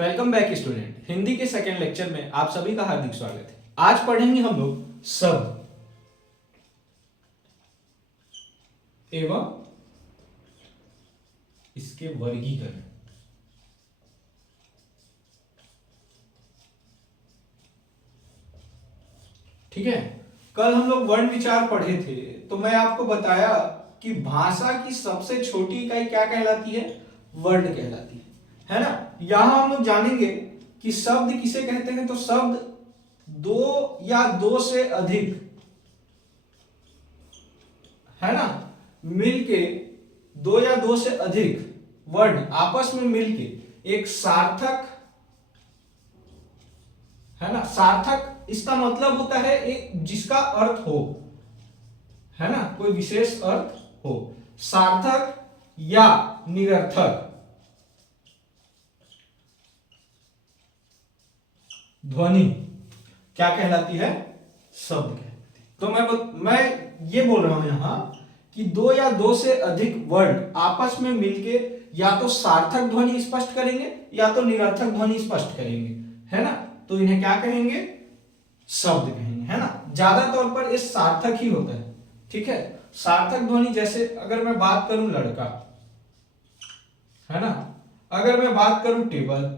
Welcome back student. Hindi के second lecture में आप सभी का हार्दिक स्वागत है। आज पढ़ेंगे हम लोग शब्द एवं इसके वर्गीकरण। ठीक है, कल हम लोग वर्ण विचार पढ़े थे तो मैं आपको बताया कि भाषा की सबसे छोटी इकाई क्या कहलाती है? वर्ण कहलाती है ना। यहां हम लोग जानेंगे कि शब्द किसे कहते हैं। तो शब्द दो या दो से अधिक, है ना, मिलके दो या दो से अधिक वर्ण आपस में मिलके एक सार्थक, है ना। सार्थक इसका मतलब होता है एक जिसका अर्थ हो, है ना, कोई विशेष अर्थ हो। सार्थक या निरर्थक ध्वनि क्या कहलाती है? शब्द कहलाती है। तो मैं ये बोल रहा हूं यहां कि दो या दो से अधिक वर्ण आपस में मिलके या तो सार्थक ध्वनि स्पष्ट करेंगे या तो निरर्थक ध्वनि स्पष्ट करेंगे, है ना। तो इन्हें क्या कहेंगे? शब्द कहेंगे, है ना। ज्यादा तौर पर ये सार्थक ही होता है। ठीक है, सार्थक ध्वनि जैसे अगर मैं बात करूं लड़का, है ना, अगर मैं बात करूं टेबल,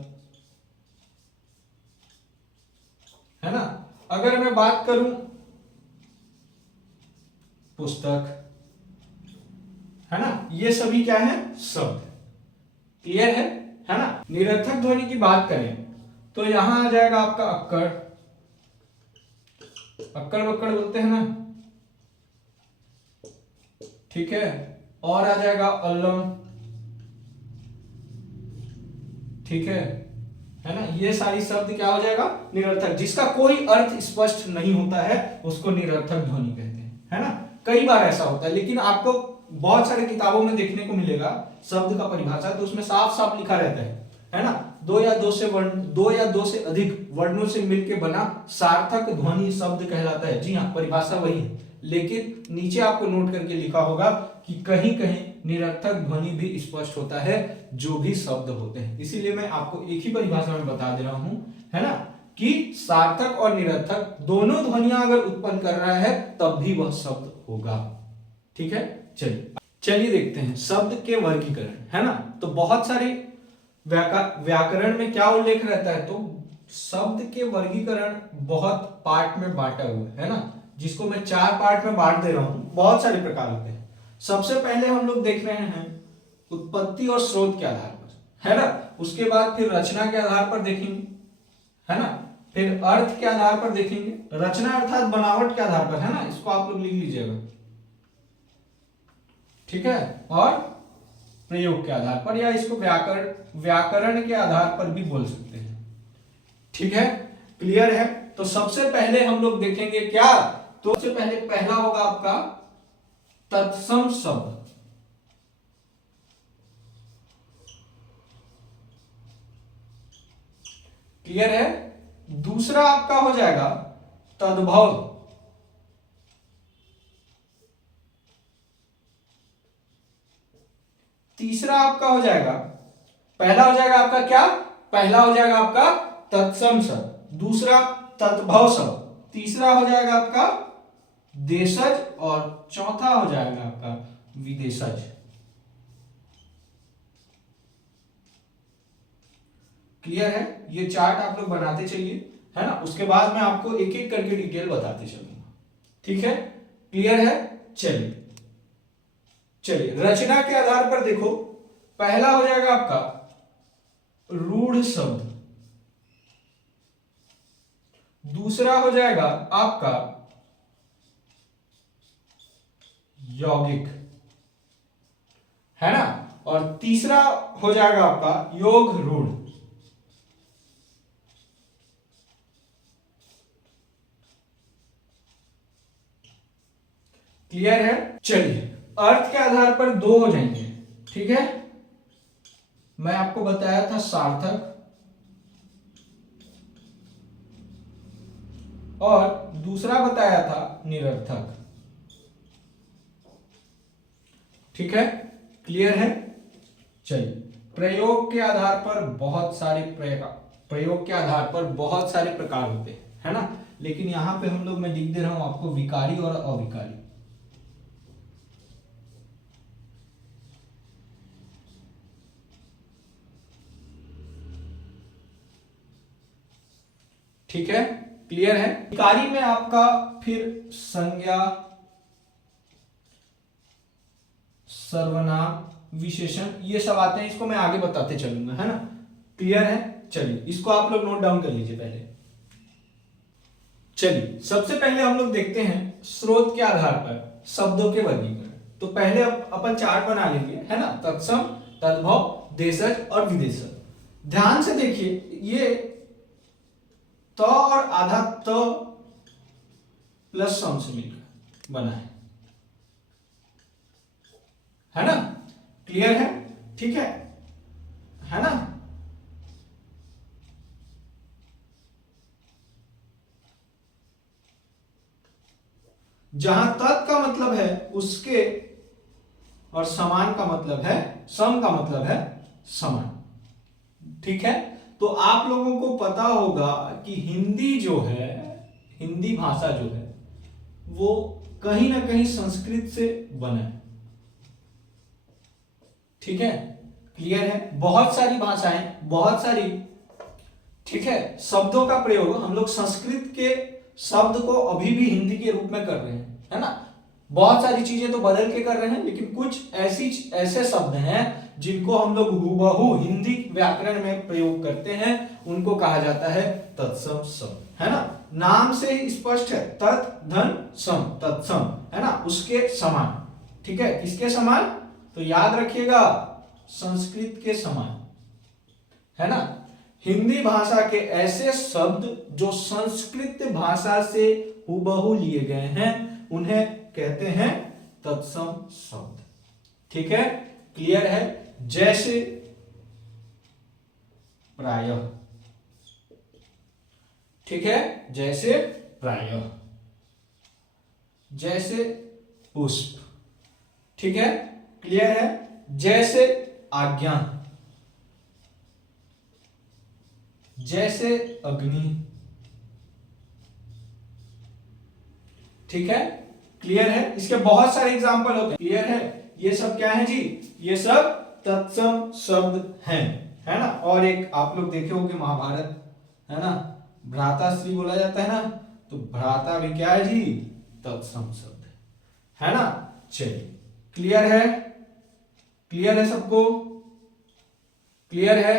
है ना, अगर मैं बात करूं पुस्तक, है ना, ये सभी क्या है? शब्द। क्लियर है ना। निरर्थक ध्वनि की बात करें तो यहां आ जाएगा आपका अक्कड़, अक्कड़ बक्कड़ बोलते हैं ना, ठीक है। और आ जाएगा अल्लम, ठीक है ना। ये सारी शब्द क्या हो जाएगा? निरर्थक, जिसका कोई अर्थ स्पष्ट नहीं होता है उसको निरर्थक ध्वनि कहते हैं, है ना। कई बार ऐसा होता है, लेकिन आपको बहुत सारे किताबों में देखने को मिलेगा शब्द का परिभाषा, तो उसमें साफ साफ लिखा रहता है ना। दो या दो से अधिक वर्णों से मिलकर बना सार्थक ध्वनि शब्द कहलाता है। जी हाँ, परिभाषा वही है, लेकिन नीचे आपको नोट करके लिखा होगा कि कहीं कहीं निरर्थक ध्वनि भी स्पष्ट होता है जो भी शब्द होते हैं। इसीलिए मैं आपको एक ही परिभाषा में बता दे रहा हूं, है ना, कि सार्थक और निरर्थक दोनों ध्वनियां अगर उत्पन्न कर रहा है तब भी वह शब्द होगा। ठीक है, चलिए देखते हैं शब्द के वर्गीकरण, है ना। तो बहुत सारे व्याकरण में क्या उल्लेख रहता है? तो शब्द के वर्गीकरण बहुत पार्ट में बांटा हुआ है ना, जिसको मैं 4 पार्ट में बांट दे रहा हूं। बहुत सारे प्रकार होते हैं। सबसे पहले हम लोग देख रहे हैं उत्पत्ति और स्रोत के आधार पर, है ना। उसके बाद फिर रचना के आधार पर देखेंगे, है ना। फिर अर्थ के आधार पर देखेंगे, रचना अर्थात बनावट के आधार पर, है ना, इसको आप लोग लिख लीजिएगा, ठीक है। और प्रयोग के आधार पर, या इसको व्याकरण के आधार पर भी बोल सकते हैं। ठीक है, क्लियर है। तो सबसे पहले हम लोग देखेंगे क्या? तो सबसे पहले पहला होगा आपका तत्सम शब्द। क्लियर है। दूसरा आपका हो जाएगा तद्भव। तीसरा आपका हो जाएगा, पहला हो जाएगा आपका क्या? पहला हो जाएगा आपका तत्सम शब्द, दूसरा तद्भव शब्द, तीसरा हो जाएगा आपका देशज और चौथा हो जाएगा आपका विदेशज। क्लियर है। ये चार्ट आप लोग बनाते चलिए, है ना। उसके बाद मैं आपको एक एक करके डिटेल बताते चलूंगा। ठीक है, क्लियर है। चलिए रचना के आधार पर देखो, पहला हो जाएगा आपका रूढ़ शब्द, दूसरा हो जाएगा आपका यौगिक, है ना, और तीसरा हो जाएगा आपका योग रूढ़। क्लियर है। चलिए अर्थ के आधार पर 2 हो जाएंगे, ठीक है। मैं आपको बताया था सार्थक और दूसरा बताया था निरर्थक। ठीक है, क्लियर है। चलिए प्रयोग के आधार पर बहुत सारे प्रयोग के आधार पर बहुत सारे प्रकार होते हैं, है ना। लेकिन यहां पे हम लोग, मैं लिख दे रहा हूं आपको, विकारी और अविकारी। ठीक है, क्लियर है। विकारी में आपका फिर संज्ञा, सर्वनाम, विशेषण, ये सब आते हैं। इसको मैं आगे बताते चलूंगा, है ना। क्लियर है। चलिए इसको आप लोग नोट डाउन कर लीजिए पहले। चलिए सबसे पहले हम लोग देखते हैं स्रोत के आधार पर शब्दों के वर्गीकरण। तो पहले अपन चार्ट बना लेंगे, है ना। तत्सम, तद्भव, देशज और विदेशज। ध्यान से देखिए, ये त और आधा त प्लस सम से मिलकर बना है ना। क्लियर है, ठीक है ना। जहां तत् का मतलब है उसके और समान का मतलब है, सम का मतलब है समान, ठीक है। तो आप लोगों को पता होगा कि हिंदी जो है, हिंदी भाषा जो है वो कहीं ना कहीं संस्कृत से बना है, ठीक है। क्लियर है। बहुत सारी भाषाएं, बहुत सारी, ठीक है, शब्दों का प्रयोग हम लोग संस्कृत के शब्द को अभी भी हिंदी के रूप में कर रहे हैं, है ना। बहुत सारी चीजें तो बदल के कर रहे हैं, लेकिन कुछ ऐसे शब्द हैं जिनको हम लोग हूबहू हिंदी व्याकरण में प्रयोग करते हैं, उनको कहा जाता है तत्सम शब्द, है ना। नाम से ही स्पष्ट है, तत् धन सम, तत्सम, है ना, उसके समान, ठीक है। किसके समान? तो याद रखिएगा, संस्कृत के समान, है ना। हिंदी भाषा के ऐसे शब्द जो संस्कृत भाषा से हूबहू लिए गए हैं उन्हें कहते हैं तत्सम शब्द, ठीक है। क्लियर है। जैसे प्रायः, ठीक है, जैसे प्रायः, जैसे पुष्प, ठीक है। क्लियर है। जैसे आज्ञा, जैसे अग्नि, ठीक है। क्लियर है। इसके बहुत सारे एग्जाम्पल होते हैं। क्लियर है। ये सब क्या है जी? ये सब तत्सम शब्द हैं, है ना। और एक आप लोग देखे होंगे महाभारत, है ना, भ्राताश्री बोला जाता है ना, तो भ्राता भी क्या है जी? तत्सम शब्द है ना। चलिए, क्लियर है, क्लियर है सबको? क्लियर है।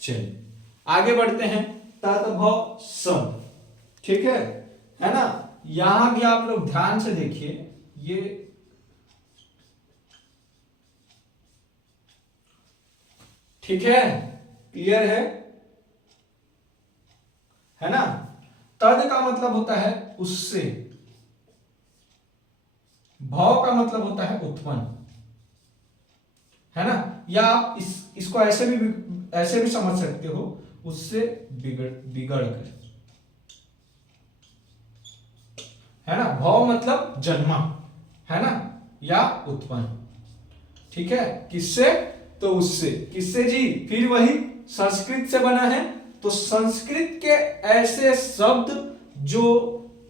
चलिए आगे बढ़ते हैं। तद्भव शब्द, ठीक है ना। यहां भी आप लोग ध्यान से देखिए, ये ठीक है, क्लियर है ना। तद का मतलब होता है उससे, भव का मतलब होता है उत्पन्न, है ना। या आप इसको ऐसे भी समझ सकते हो, उससे बिगड़ कर, है ना। भव मतलब जन्मा, है ना, या उत्पन्न, ठीक है। किससे? तो उससे। किससे जी? फिर वही संस्कृत से बना है, तो संस्कृत के ऐसे शब्द जो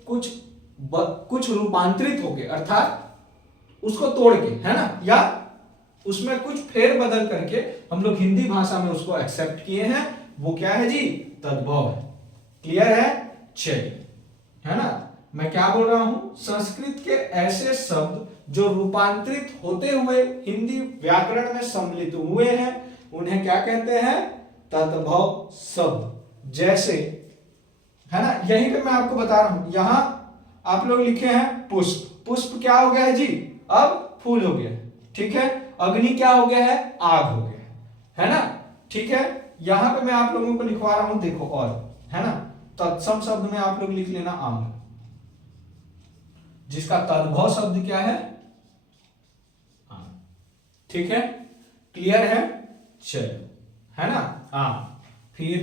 कुछ रूपांतरित हो गए, अर्थात उसको तोड़ के, है ना, या उसमें कुछ फेर बदल करके हम लोग हिंदी भाषा में उसको एक्सेप्ट किए हैं, वो क्या है जी? तद्भव है। क्लियर है। चलिए, है ना। मैं क्या बोल रहा हूं? संस्कृत के ऐसे शब्द जो रूपांतरित होते हुए हिंदी व्याकरण में सम्मिलित हुए हैं, उन्हें क्या कहते हैं? तद्भव शब्द। जैसे, है ना, यहीं पे मैं आपको बता रहा हूं, यहां आप लोग लिखे हैं पुष्प। पुष्प क्या हो गया है जी? अब फूल हो गया, ठीक है। अग्नि क्या हो गया है? आग हो गया है ना, ठीक है। यहां पे मैं आप लोगों को लिखवा रहा हूं, देखो, और, है ना, तत्सम शब्द में आप लोग लिख लेना आम्ल, जिसका तद्भव शब्द क्या है? आम, ठीक है। क्लियर है। चलो, है ना। आम, फिर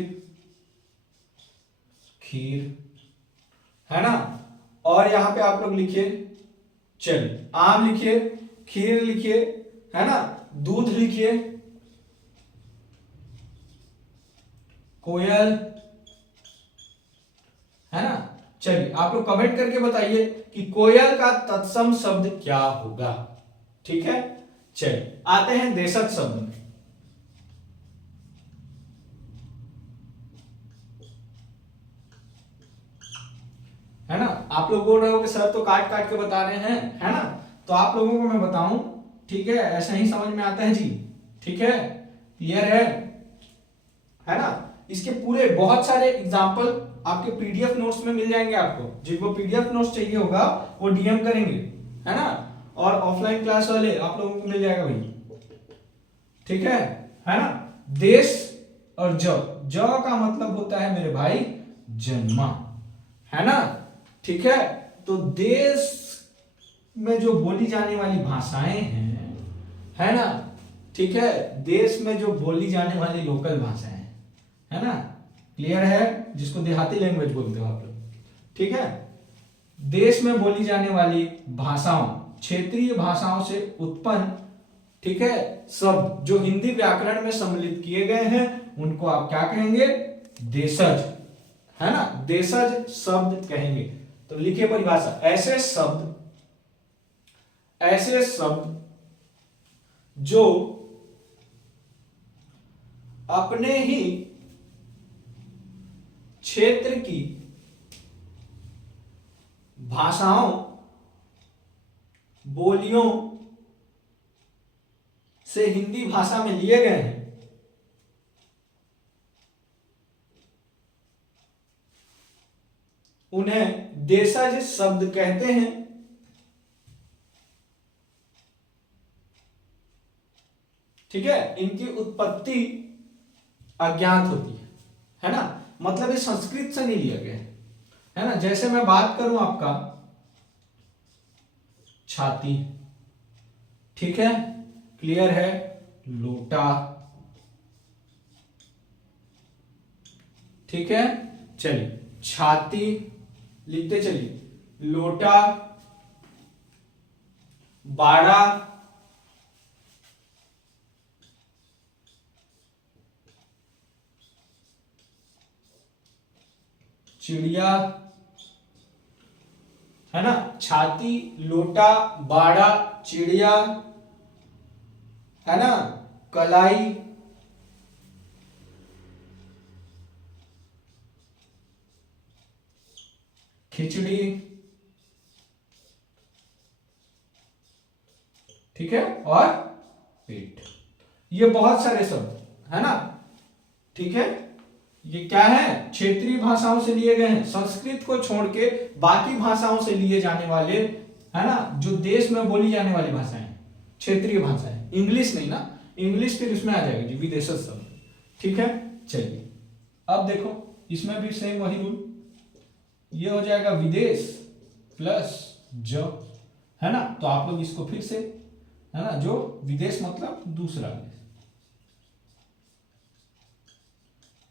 खीर, है ना। और यहां पे आप लोग लिखिए, चलिए, आम लिखिए, खीर लिखिए, है ना, दूध लिखिए, कोयल, है ना। चलिए आप लोग कमेंट करके बताइए कि कोयल का तत्सम शब्द क्या होगा। ठीक है, चलिए आते हैं देशज शब्द में। है ना, आप लोग बोल रहे हो कि सर तो काट काट के बता रहे हैं, है ना, तो आप लोगों को मैं बताऊं, ठीक है, ऐसा ही समझ में आता है जी। ठीक है, क्लियर है ना। इसके पूरे बहुत सारे एग्जाम्पल आपके पीडीएफ नोट्स में मिल जाएंगे आपको। जिनको पीडीएफ नोट्स चाहिए होगा वो डीएम करेंगे, है ना, और ऑफलाइन क्लास वाले आप लोगों को मिल जाएगा भाई। ठीक है ना। देश और ज का मतलब होता है मेरे भाई जन्मा, है ना। ठीक है, तो देश में जो बोली जाने वाली भाषाएं हैं, है ना, ठीक है, देश में जो बोली जाने वाली लोकल भाषाएं हैं, है ना, क्लियर है, जिसको देहाती लैंग्वेज बोलते हो आप लोग। ठीक है, देश में बोली जाने वाली भाषाओं, क्षेत्रीय भाषाओं से उत्पन्न, ठीक है, शब्द जो हिंदी व्याकरण में सम्मिलित किए गए हैं उनको आप क्या कहेंगे, देशज, है ना, देशज शब्द कहेंगे। तो लिखिए परिभाषा, ऐसे शब्द जो अपने ही क्षेत्र की भाषाओं, बोलियों से हिंदी भाषा में लिए गए हैं, उन्हें देशज शब्द कहते हैं। ठीक है, इनकी उत्पत्ति अज्ञात होती है ना, मतलब ये संस्कृत से नहीं लिया गया है ना। जैसे मैं बात करूं आपका छाती, ठीक है, क्लियर है, लोटा, ठीक है, चलिए छाती लिखते चलिए, लोटा, बाड़ा, चिड़िया, है ना, छाती, लोटा, बाड़ा, चिड़िया, है ना, कलाई, खिचड़ी, ठीक है, और पेट। ये बहुत सारे शब्द है ना। ठीक है, ये क्या है, क्षेत्रीय भाषाओं से लिए गए हैं, संस्कृत को छोड़ के बाकी भाषाओं से लिए जाने वाले, है ना, जो देश में बोली जाने वाली भाषाएं, क्षेत्रीय भाषाएं, इंग्लिश नहीं ना, इंग्लिश फिर इसमें आ जाएगी जी, विदेशज शब्द। ठीक है, चलिए अब देखो इसमें भी सेम वही रूल, ये हो जाएगा विदेश प्लस ज, है ना, तो आप लोग इसको फिर से, है ना, जो विदेश मतलब दूसरा देश,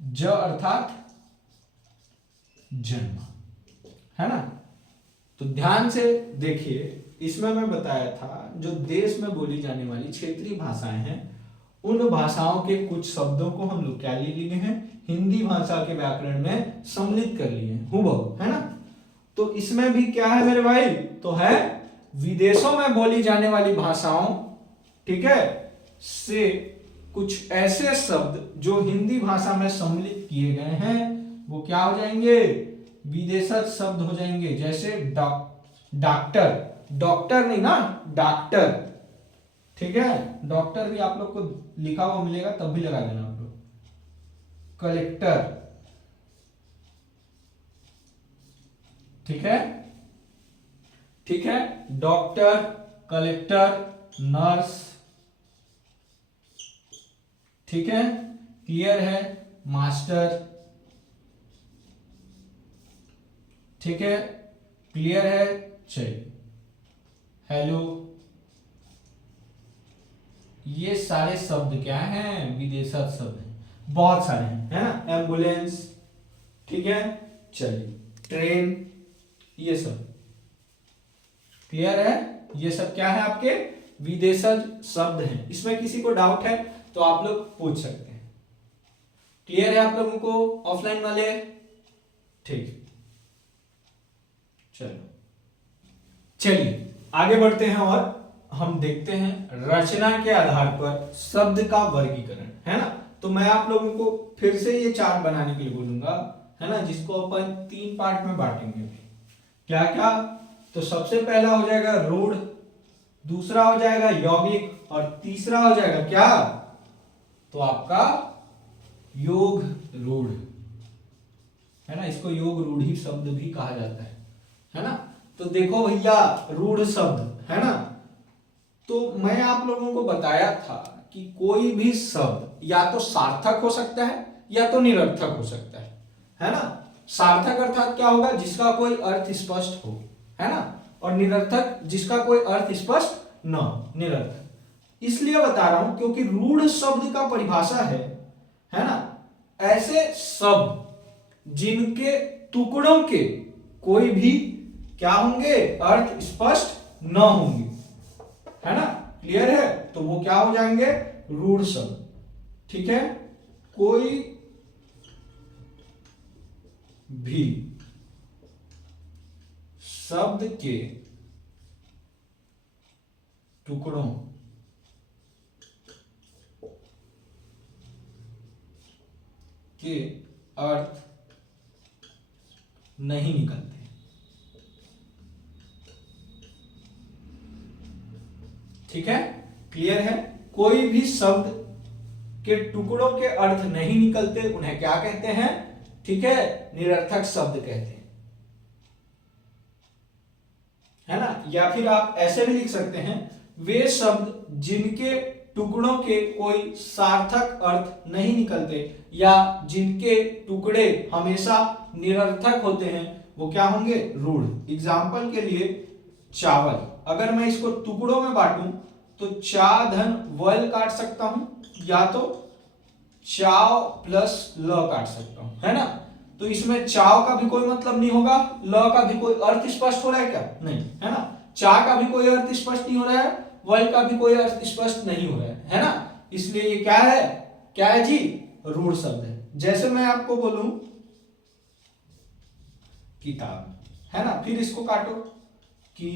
ज अर्थात जन्म, है ना। तो ध्यान से देखिए, इसमें मैं बताया था जो देश में बोली जाने वाली क्षेत्रीय भाषाएं हैं, उन भाषाओं के कुछ शब्दों को हम लोग क्या ले लिए हैं, हिंदी भाषा के व्याकरण में सम्मिलित कर लिए हैं हूबहू, है ना। तो इसमें भी क्या है मेरे भाई, तो है विदेशों में बोली जाने वाली भाषाओं, ठीक है, से कुछ ऐसे शब्द जो हिंदी भाषा में सम्मिलित किए गए हैं वो क्या हो जाएंगे, विदेशज शब्द हो जाएंगे। जैसे डॉक्टर, डॉक्टर नहीं ना, डॉक्टर, ठीक है, डॉक्टर भी आप लोग को लिखा हुआ मिलेगा तब भी लगा देना आप लोग। कलेक्टर, ठीक है, ठीक है, डॉक्टर, कलेक्टर, नर्स, ठीक है, क्लियर है, मास्टर, ठीक है, क्लियर है, चलिए, हेलो, ये सारे शब्द क्या हैं, विदेशज शब्द हैं, बहुत सारे हैं, है ना, एम्बुलेंस, ठीक है, चलिए, ट्रेन, ये सब क्लियर है, ये सब क्या है आपके विदेशज शब्द हैं। इसमें किसी को डाउट है तो आप लोग पूछ सकते हैं। क्लियर है आप लोगों को ऑफलाइन वाले? ठीक, चलिए आगे बढ़ते हैं और हम देखते हैं रचना के आधार पर शब्द का वर्गीकरण, है ना। तो मैं आप लोगों को फिर से ये चार्ट बनाने के लिए बोलूंगा, है ना, जिसको अपन 3 पार्ट में बांटेंगे। क्या क्या? तो सबसे पहला हो जाएगा रूढ़, दूसरा हो जाएगा यौगिक और तीसरा हो जाएगा क्या? तो आपका योग रूढ़, है ना। इसको योग रूढ़ी शब्द भी कहा जाता है ना। तो देखो भैया, रूढ़ शब्द, है ना। तो मैं आप लोगों को बताया था कि कोई भी शब्द या तो सार्थक हो सकता है या तो निरर्थक हो सकता है ना। सार्थक अर्थात क्या होगा? जिसका कोई अर्थ स्पष्ट हो, है ना। और निरर्थक जिसका कोई अर्थ स्पष्ट न हो, निरर्थक। इसलिए बता रहा हूं क्योंकि रूढ़ शब्द का परिभाषा है ना, ऐसे शब्द जिनके टुकड़ों के कोई भी क्या होंगे? अर्थ स्पष्ट न होंगे, है ना। क्लियर है? तो वो क्या हो जाएंगे? रूढ़ शब्द। ठीक है, कोई भी शब्द के टुकड़ों के अर्थ नहीं निकलते। ठीक है, क्लियर है? कोई भी शब्द के टुकड़ों के अर्थ नहीं निकलते, उन्हें क्या कहते हैं? ठीक है, निरर्थक शब्द कहते हैं, है ना। या फिर आप ऐसे भी लिख सकते हैं, वे शब्द जिनके टुकड़ों के कोई सार्थक अर्थ नहीं निकलते या जिनके टुकड़े हमेशा निरर्थक होते हैं, वो क्या होंगे? रूढ़। एग्जाम्पल के लिए चावल, अगर मैं इसको टुकड़ों में बांटूं तो चा धन वल काट सकता हूं या तो चाव प्लस ल काट सकता हूं, है ना। तो इसमें चाव का भी कोई मतलब नहीं होगा, ल का भी कोई अर्थ स्पष्ट हो रहा है क्या? नहीं, है ना। चा का भी कोई अर्थ स्पष्ट नहीं हो रहा है, वल का भी कोई अर्थ स्पष्ट नहीं हो रहा है ना। इसलिए ये क्या है? क्या है जी? रूढ़ शब्द है। जैसे मैं आपको बोलूं किताब, है ना, फिर इसको काटो कि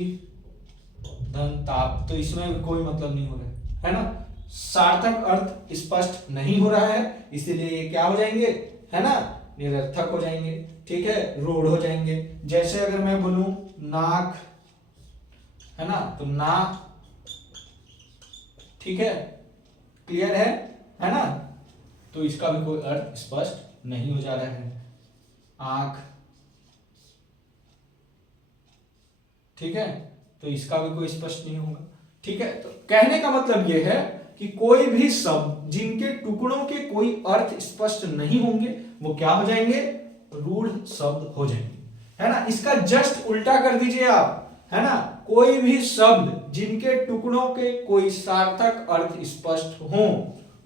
धन ताप, तो इसमें कोई मतलब नहीं हो रहा है ना। सार्थक अर्थ स्पष्ट नहीं हो रहा है, इसीलिए ये क्या हो जाएंगे? है ना, निरर्थक हो जाएंगे। ठीक है, रूढ़ हो जाएंगे। जैसे अगर मैं बोलूं नाक, है ना, तो नाक, ठीक है, क्लियर है ना। तो इसका भी कोई अर्थ स्पष्ट नहीं हो जा रहा है। आंख, ठीक है, तो इसका भी कोई स्पष्ट नहीं होगा। ठीक है, तो कहने का मतलब यह है कि कोई भी शब्द जिनके टुकड़ों के कोई अर्थ स्पष्ट नहीं होंगे, वो क्या हो जाएंगे? रूढ़ शब्द हो जाएंगे, है ना। इसका जस्ट उल्टा कर दीजिए आप, है ना। कोई भी शब्द जिनके टुकड़ों के कोई सार्थक अर्थ स्पष्ट हो,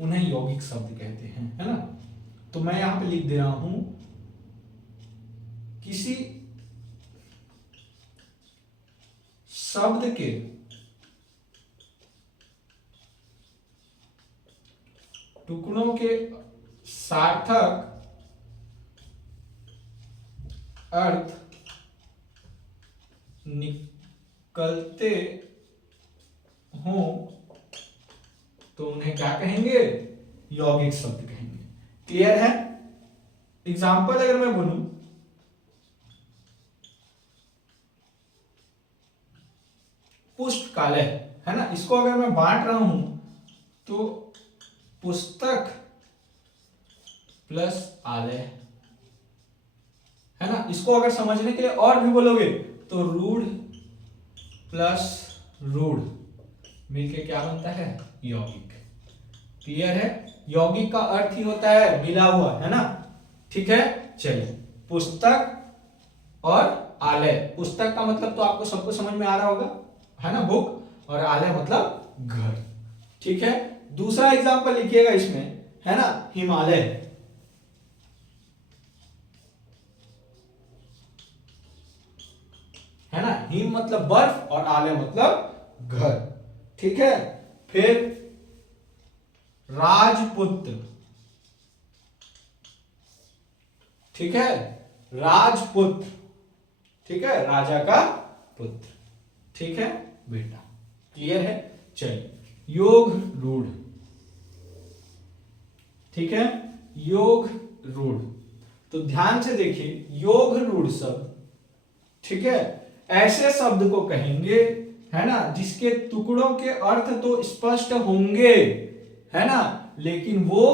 उन्हें यौगिक शब्द कहते हैं, है ना। तो मैं यहां पे लिख दे रहा हूं, किसी शब्द के टुकड़ों के सार्थक अर्थ निकलते हों तो उन्हें क्या कहेंगे? यौगिक शब्द कहेंगे। क्लियर है? एग्जाम्पल अगर मैं बोलूं पुस्तकालय, है ना, इसको अगर मैं बांट रहा हूं तो पुस्तक प्लस आलय, है ना। इसको अगर समझने के लिए और भी बोलोगे तो रूढ़ प्लस रूढ़ मिलके क्या बनता है? यौगिक। क्लियर है? यौगिक का अर्थ ही होता है मिला हुआ, है ना। ठीक है, चलिए, पुस्तक और आलय। पुस्तक का मतलब तो आपको सबको समझ में आ रहा होगा, है ना, बुक, और आलय मतलब घर। ठीक है, दूसरा एग्जांपल लिखिएगा इसमें, है ना, हिमालय, है ना। हिम मतलब बर्फ और आलय मतलब घर। ठीक है, फिर राजपुत्र, ठीक है, राजपुत्र, ठीक है, राजा का पुत्र, ठीक है बेटा, क्लियर है। चलिए, योग रूढ़, ठीक है, योग रूढ़। तो ध्यान से देखिए, योग रूढ़ शब्द, ठीक है, ऐसे शब्द को कहेंगे, है ना, जिसके टुकड़ों के अर्थ तो स्पष्ट होंगे, है ना, लेकिन वो,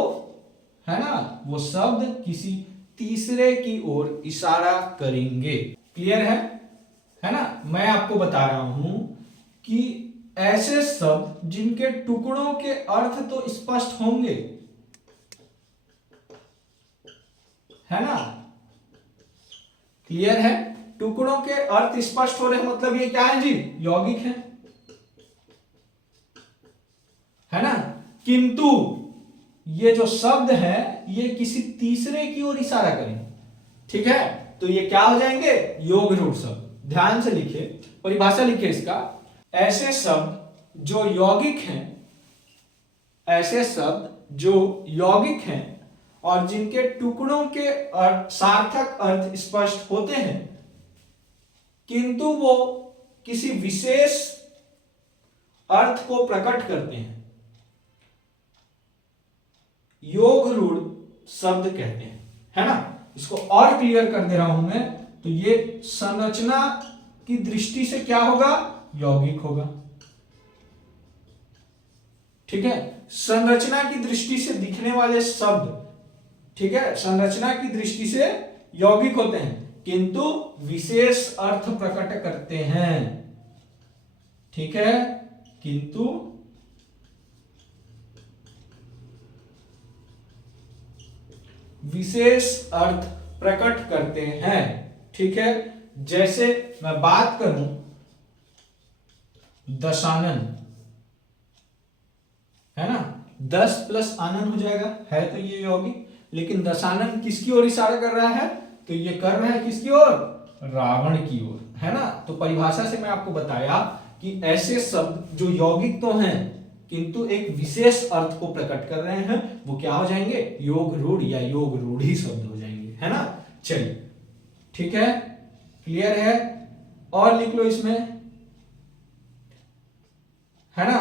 है ना, वो शब्द किसी तीसरे की ओर इशारा करेंगे। क्लियर है ना। मैं आपको बता रहा हूं कि ऐसे शब्द जिनके टुकड़ों के अर्थ तो स्पष्ट होंगे, है ना, क्लियर है, टुकड़ों के अर्थ स्पष्ट हो रहे हैं, मतलब ये क्या है जी, यौगिक है ना, किंतु ये जो शब्द है ये किसी तीसरे की ओर इशारा करेंगे, ठीक है, तो ये क्या हो जाएंगे, योग रूढ़ शब्द। ध्यान से लिखिए, परिभाषा लिखिए इसका, ऐसे शब्द जो यौगिक हैं, ऐसे शब्द जो यौगिक हैं और जिनके टुकड़ों के सार्थक अर्थ स्पष्ट होते हैं, किंतु वो किसी विशेष अर्थ को प्रकट करते हैं, योग रूढ़ शब्द कहते हैं, है ना। इसको और क्लियर कर दे रहा हूं मैं, तो ये संरचना की दृष्टि से क्या होगा, यौगिक होगा, ठीक है, संरचना की दृष्टि से दिखने वाले शब्द, ठीक है, संरचना की दृष्टि से यौगिक होते हैं, किंतु विशेष अर्थ प्रकट करते हैं, ठीक है, किंतु विशेष अर्थ प्रकट करते हैं, ठीक है। जैसे मैं बात करूं दशानन, है ना, 10 प्लस आनन हो जाएगा, है तो ये यौगिक, लेकिन दशानन किसकी ओर इशारा कर रहा है, तो ये कर रहा है किसकी ओर, रावण की ओर, है ना। तो परिभाषा से मैं आपको बताया कि ऐसे शब्द जो यौगिक तो हैं किंतु एक विशेष अर्थ को प्रकट कर रहे हैं, वो क्या हो जाएंगे, योग रूढ़ या योग रूढ़ी शब्द हो जाएंगे, है ना। चलिए, ठीक है, क्लियर है, और लिख लो इसमें, है ना,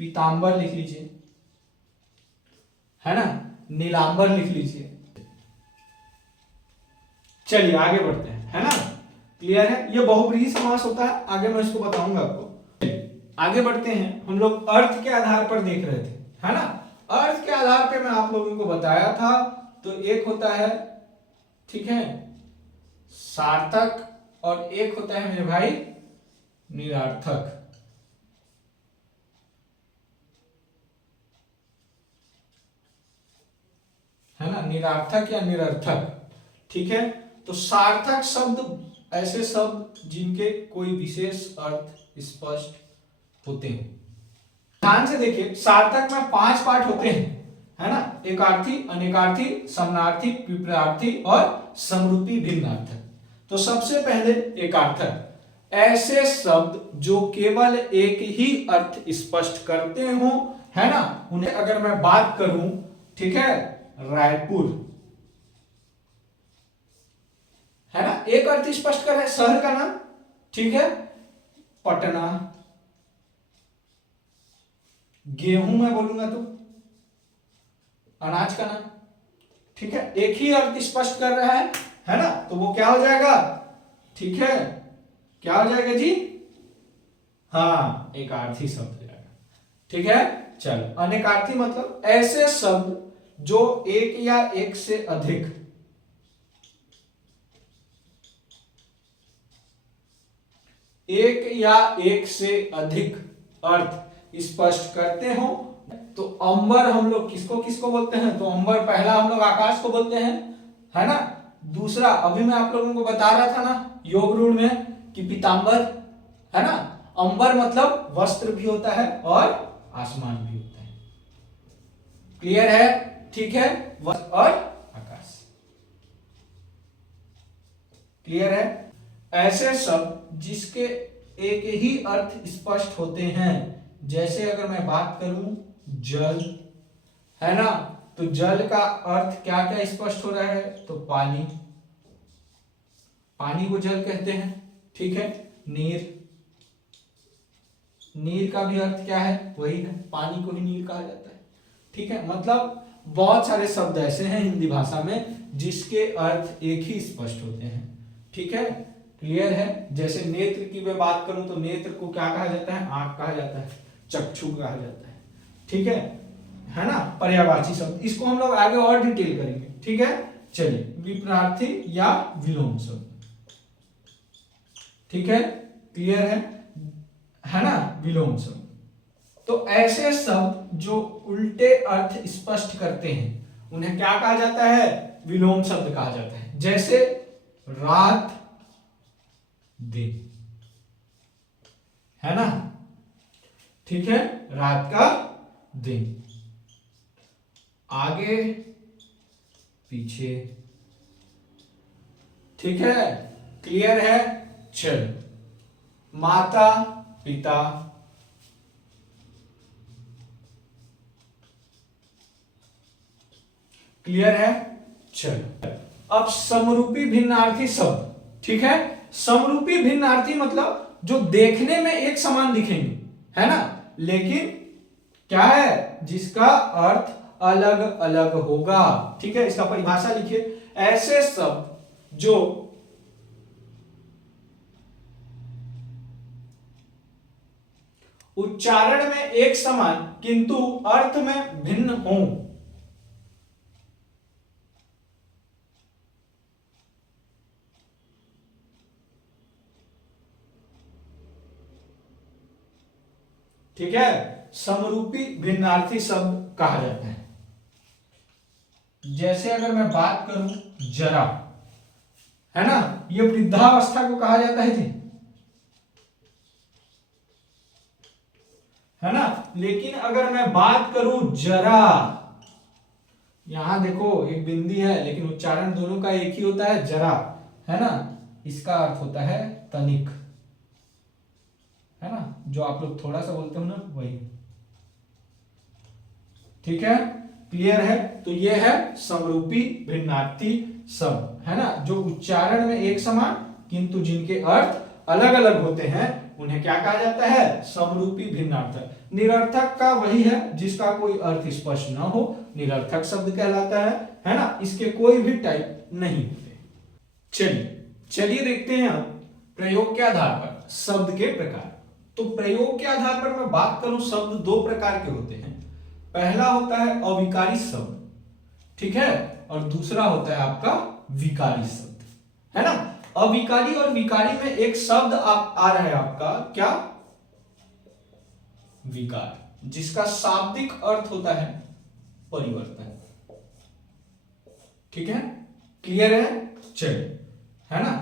पीतांबर लिख लीजिए, है ना, नीलांबर लिख लीजिए। चलिए आगे बढ़ते हैं, है ना, क्लियर है। ये बहुब्रीहि समास होता है, आगे मैं इसको बताऊंगा आपको। आगे बढ़ते हैं, हम लोग अर्थ के आधार पर देख रहे थे, है ना। अर्थ के आधार पे मैं आप लोगों को बताया था, तो एक होता है, ठीक है, सार्थक, और एक होता है मेरे भाई निरर्थक, है ना, निरर्थक या निरर्थक, ठीक है। तो सार्थक शब्द ऐसे शब्द जिनके कोई विशेष अर्थ स्पष्ट होते हैं। ध्यान से देखिए, सार्थक में 5 पार्ट होते हैं, है ना, एकार्थी, अनेकार्थी, समनार्थी, विपरीतार्थी और समरूपी भिन्नार्थक। तो सबसे पहले एकार्थक, ऐसे शब्द जो केवल एक ही अर्थ स्पष्ट करते हो, है ना, उन्हें अगर मैं बात करूं, ठीक है, रायपुर, है ना, एक अर्थ स्पष्ट कर रहा है, शहर का नाम, ठीक है, पटना, गेहूं मैं बोलूंगा तो अनाज का नाम, ठीक है, एक ही अर्थ स्पष्ट कर रहा है ना, तो वो क्या हो जाएगा, ठीक है, क्या हो जाएगा जी, हाँ, एकार्थी शब्द हो जाएगा, ठीक है। चलो, अनेकार्थी मतलब ऐसे शब्द जो एक या एक से अधिक, एक या एक से अधिक अर्थ स्पष्ट करते हो। तो अंबर हम लोग किसको किसको बोलते हैं, तो अंबर पहला हम लोग आकाश को बोलते हैं, है ना। दूसरा अभी मैं आप लोगों को बता रहा था ना योग रूढ़ में कि पीतांबर, है ना, अंबर मतलब वस्त्र भी होता है और आसमान भी होता है, क्लियर है, ठीक है, वस्त्र और आकाश, क्लियर है। ऐसे शब्द जिसके एक ही अर्थ स्पष्ट होते हैं, जैसे अगर मैं बात करूं जल, है ना, तो जल का अर्थ क्या क्या स्पष्ट हो रहा है, तो पानी, पानी को जल कहते हैं। ठीक है, नीर, नीर का भी अर्थ क्या है, वही है, पानी को ही नीर कहा जाता है। ठीक है, मतलब बहुत सारे शब्द ऐसे हैं हिंदी भाषा में जिसके अर्थ एक ही स्पष्ट होते हैं। ठीक है, क्लियर है। जैसे नेत्र की मैं बात करूं तो नेत्र को क्या कहा जाता है, आंख कहा जाता है, चक्षु कहा जाता है। ठीक है ना, पर्यायवाची शब्द, इसको हम लोग आगे और डिटेल करेंगे। ठीक है, चलिए, विपरीतार्थी या विलोम शब्द। ठीक है, क्लियर है ना, विलोम शब्द। तो ऐसे शब्द जो उल्टे अर्थ स्पष्ट करते हैं उन्हें क्या कहा जाता है, विलोम शब्द कहा जाता है। जैसे रात दिन, है ना, ठीक है, रात का दिन, आगे पीछे। ठीक है, क्लियर है। चल, माता पिता, क्लियर है। चलो, अब समरूपी भिन्नार्थी शब्द। ठीक है, समरूपी भिन्नार्थी मतलब जो देखने में एक समान दिखेंगे, है ना, लेकिन क्या है, जिसका अर्थ अलग अलग होगा। ठीक है, इसका परिभाषा लिखिए, ऐसे शब्द जो उच्चारण में एक समान किंतु अर्थ में भिन्न हो। ठीक है, समरूपी भिन्नार्थी शब्द कहा जाता है। जैसे अगर मैं बात करूं जरा, है ना, ये वृद्धावस्था को कहा जाता है जी, है ना। लेकिन अगर मैं बात करूं जरा, यहां देखो एक बिंदी है लेकिन उच्चारण दोनों का एक ही होता है, जरा, है ना, इसका अर्थ होता है तनिक, है ना, जो आप लोग थोड़ा सा बोलते हो ना, वही। ठीक है, क्लियर है। तो ये है समरूपी भिन्नार्थी शब्द, है ना, जो उच्चारण में एक समान किंतु जिनके अर्थ अलग अलग होते हैं उन्हें क्या कहा जाता है, समरूपी भिन्नार्थक। निरर्थक का वही है जिसका कोई अर्थ स्पष्ट ना हो, निरर्थक शब्द कहलाता है ना, इसके कोई भी टाइप नहीं होते। चलिए देखते हैं हम प्रयोग के आधार पर शब्द के प्रकार। तो प्रयोग के आधार पर मैं बात करूं, शब्द दो प्रकार के होते हैं। पहला होता है अविकारी शब्द, ठीक है, और दूसरा होता है आपका विकारी शब्द, है ना। अविकारी और विकारी में एक शब्द आ रहा है आपका क्या, विकार, जिसका शाब्दिक अर्थ होता है परिवर्तन। ठीक है, क्लियर है। चलिए, है ना,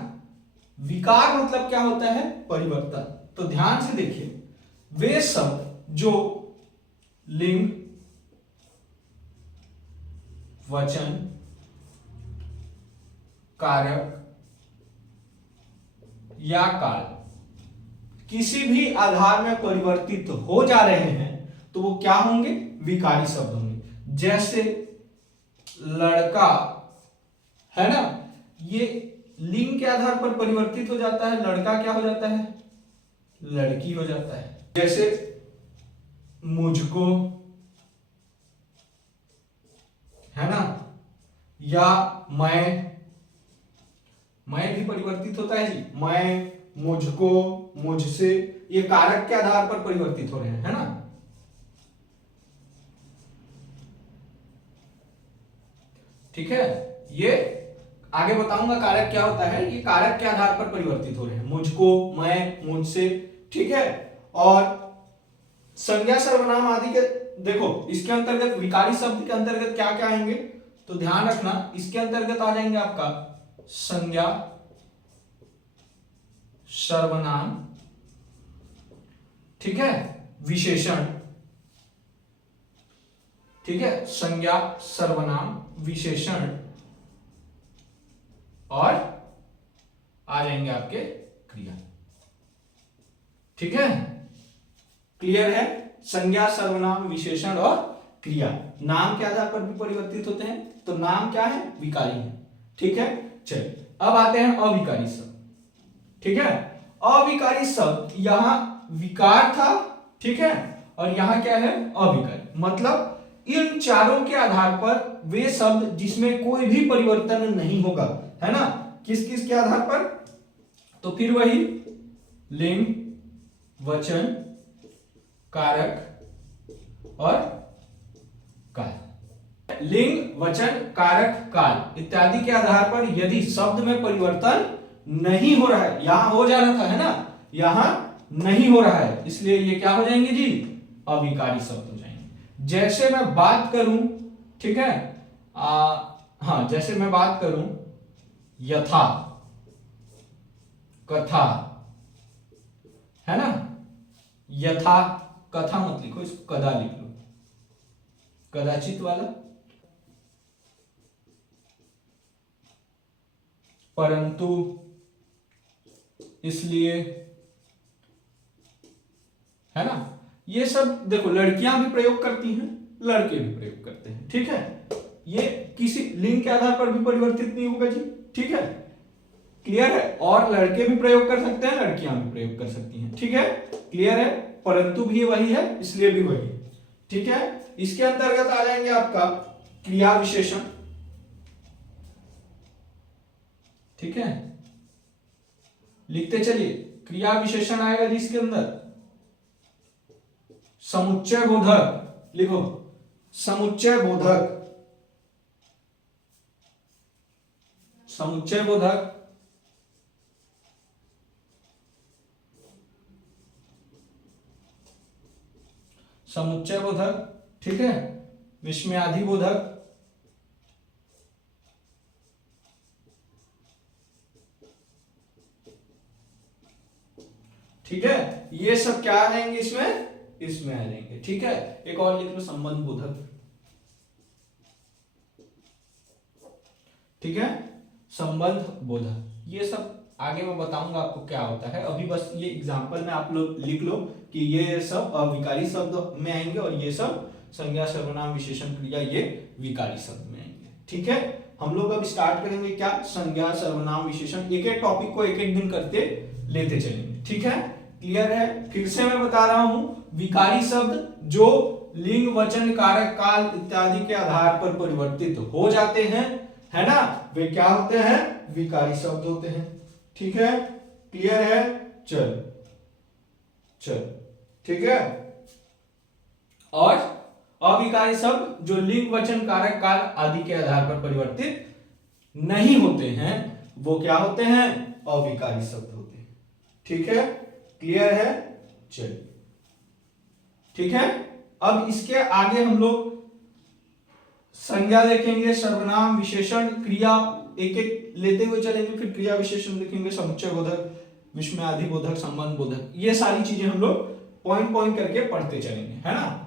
विकार मतलब क्या होता है, परिवर्तन। तो ध्यान से देखिए, वे शब्द जो लिंग, वचन, कारक या काल किसी भी आधार में परिवर्तित हो जा रहे हैं तो वो क्या होंगे, विकारी शब्द होंगे। जैसे लड़का, है ना, ये लिंग के आधार पर परिवर्तित हो जाता है, लड़का क्या हो जाता है, लड़की हो जाता है। जैसे मुझको, है ना, या मैं भी परिवर्तित होता है जी, मैं, मुझको, मुझसे, ये कारक के आधार पर परिवर्तित हो रहे हैं, है ना। ठीक है, ये आगे बताऊंगा कारक क्या होता है, ये कारक के आधार पर परिवर्तित हो रहे हैं, मुझको, मैं, मुझसे। ठीक है, और संज्ञा सर्वनाम आदि के, देखो इसके अंतर्गत विकारी शब्द के अंतर्गत क्या क्या आएंगे, तो ध्यान रखना, इसके अंतर्गत आ जाएंगे आपका संज्ञा, सर्वनाम, ठीक है, विशेषण। ठीक है, संज्ञा, सर्वनाम, विशेषण, और आ जाएंगे आपके क्रिया। ठीक है, क्लियर है, संज्ञा, सर्वनाम, विशेषण और क्रिया नाम के आधार पर भी परिवर्तित होते हैं, तो नाम क्या है, विकारी है। ठीक है, चलिए अब आते हैं अविकारी शब्द। ठीक है, अविकारी शब्द यहां विकार था, ठीक है, और यहां क्या है, अविकारी। मतलब इन चारों के आधार पर वे शब्द जिसमें कोई भी परिवर्तन नहीं होगा, है ना, किस किस के आधार पर, तो फिर वही लिंग, वचन, कारक और काल। लिंग, वचन, कारक, काल इत्यादि के आधार पर यदि शब्द में परिवर्तन नहीं हो रहा है, यहां हो जा रहा था, है ना, यहां नहीं हो रहा है, इसलिए ये क्या हो जाएंगे जी, अविकारी शब्द हो जाएंगे। जैसे मैं बात करूं, ठीक है, हाँ, जैसे मैं बात करूं यथा, कथा, है ना, यथा कथा मत लिखो, इसको कदा लिख लो, कदाचित वाला, परंतु, इसलिए, है ना, ये सब देखो लड़कियां भी प्रयोग करती हैं, लड़के भी प्रयोग करते हैं। ठीक है, ये किसी लिंग के आधार पर भी परिवर्तित नहीं होगा जी। ठीक है, क्लियर है, और लड़के भी प्रयोग कर सकते हैं, लड़कियां भी प्रयोग कर सकती हैं। ठीक है, क्लियर है, परंतु भी वही है, इसलिए भी वही। ठीक है, इसके अंतर्गत आ जाएंगे आपका क्रिया विशेषण। ठीक है, लिखते चलिए, क्रिया विशेषण आएगा जिसके अंदर समुच्चय बोधक, लिखो समुच्चय बोधक, समुच्चय बोधक, समुच्चय बोधक, ठीक है, विस्मयादि बोधक, ठीक है, ये सब क्या आ जाएंगे इसमें आ जाएंगे। ठीक है, एक और लिख लो संबंध बोधक। ठीक है, संबंध बोधक, ये सब आगे मैं बताऊंगा आपको क्या होता है, अभी बस ये एग्जांपल में आप लोग लिख लो कि ये सब अविकारी शब्द में आएंगे और ये सब संज्ञा सर्वनाम विशेषण क्रिया ये विकारी शब्द में आएंगे। ठीक है, हम लोग अब स्टार्ट करेंगे क्या, संज्ञा सर्वनाम विशेषण, एक एक टॉपिक को एक एक दिन करते लेते चलेंगे। ठीक है, क्लियर है, फिर से मैं बता रहा हूं, विकारी शब्द जो लिंग, वचन, कारक, काल इत्यादि के आधार पर परिवर्तित हो जाते हैं, है ना, वे क्या होते हैं, विकारी शब्द होते हैं। ठीक है, क्लियर है, चल, ठीक है, और अविकारी शब्द जो लिंग, वचन, कारक, काल आदि के आधार पर परिवर्तित नहीं होते हैं, वो क्या होते हैं, अविकारी शब्द होते हैं। ठीक है, क्लियर है, चलिए, ठीक है, अब इसके आगे हम लोग संज्ञा देखेंगे, सर्वनाम, विशेषण, क्रिया, एक एक लेते हुए चलेंगे, फिर क्रिया विशेषण देखेंगे, समुच्चय बोधक, विस्मयादि बोधक, संबंध बोधक, ये सारी चीजें हम लोग पॉइंट पॉइंट करके पढ़ते चलेंगे, है ना।